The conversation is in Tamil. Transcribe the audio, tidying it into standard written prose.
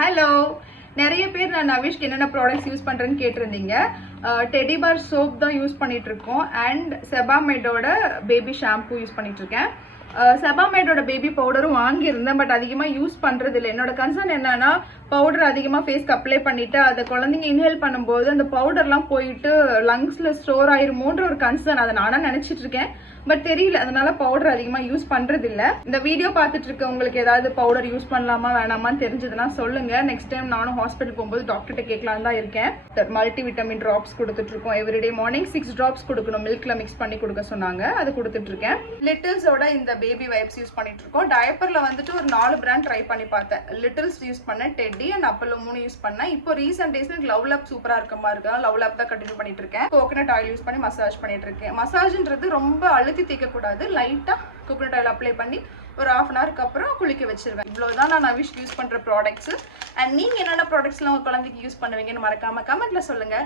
ஹலோ, நிறைய பேர் நான் நவிஷ்க்கு என்னென்ன ப்ராடக்ட்ஸ் யூஸ் பண்ணுறேன்னு கேட்டிருந்தீங்க. டெடி பார் சோப் தான் யூஸ் பண்ணிட்டு இருக்கோம் அண்ட் செபாமேடோட பேபி ஷாம்பு யூஸ் பண்ணிட்டு இருக்கேன். செபாமேடோட பேபி பவுடரும் வாங்கியிருந்தேன், பட் அதிகமாக யூஸ் பண்ணுறது இல்லை. என்னோட கன்சர்ன் என்னன்னா, பவுடர் அதிகமாக ஃபேஸ்க்கு அப்ளை பண்ணிட்டு அதை குழந்தைங்க இன்ஹேல் பண்ணும்போது அந்த பவுடர்லாம் போயிட்டு லங்ஸில் ஸ்டோர் ஆயிருமோன்ற ஒரு கன்சர்ன். அதை நானும் நினச்சிட்டு இருக்கேன், பட் தெரியல. அதனால பவுடர் அதிகமாக யூஸ் பண்ணுறது இல்லை. இந்த வீடியோ பார்த்துட்டு இருக்க உங்களுக்கு ஏதாவது பவுடர் யூஸ் பண்ணலாமா வேணாமான்னு தெரிஞ்சதுன்னா சொல்லுங்க. நெக்ஸ்ட் டைம் நானும் ஹாஸ்பிட்டல் போகும்போது டாக்டர்கிட்ட கேட்கலாம் தான் இருக்கேன். மல்டி விட்டமின் ட்ராப்ஸ் கொடுத்துட்டு இருக்கோம். எவ்ரிடே மார்னிங் 6 drops கொடுக்கணும். மில்க்ல மிக்ஸ் பண்ணி கொடுக்க சொன்னாங்க, அது கொடுத்துட்டு இருக்கேன். லிட்டில்ஸோட இந்த பேபி வைப்ஸ் யூஸ் பண்ணிட்டு இருக்கோம். டயப்பர்ல வந்துட்டு ஒரு 4 பிராண்ட் ட்ரை பண்ணி பார்த்தேன். லிட்டில்ஸ் யூஸ் பண்ணேன், டெட்டி அண்ட் அப்பல்லோ 3 யூஸ் பண்ணேன். இப்போ ரீசெண்ட் டேஸ்ல லவ் லேப் சூப்பரா இருக்க மாதிரி இருக்கு. லவ் லேப் தான் கண்டினியூ பண்ணிட்டு இருக்கேன். கோகனட் ஆயில் யூஸ் பண்ணி மசாஜ் பண்ணிட்டு இருக்கேன். மசாஜ்ன்றது ரொம்ப அழுத்தி தேய்க்க கூடாது. லைட்டா கோகனட் ஆயில் அப்ளை பண்ணி ஒரு 1/2 hour அப்புறம் குளிக்க வச்சிருவேன். இவ்வளவுதான் நான் நவிஷ் யூஸ் பண்ற ப்ராடக்ட்ஸ். அண்ட் நீங்க என்னென்ன ப்ராடக்ட்ஸ்லாம் உங்க குழந்தைக்கு யூஸ் பண்ணுவீங்கன்னு மறக்காம கமெண்ட்ல சொல்லுங்க.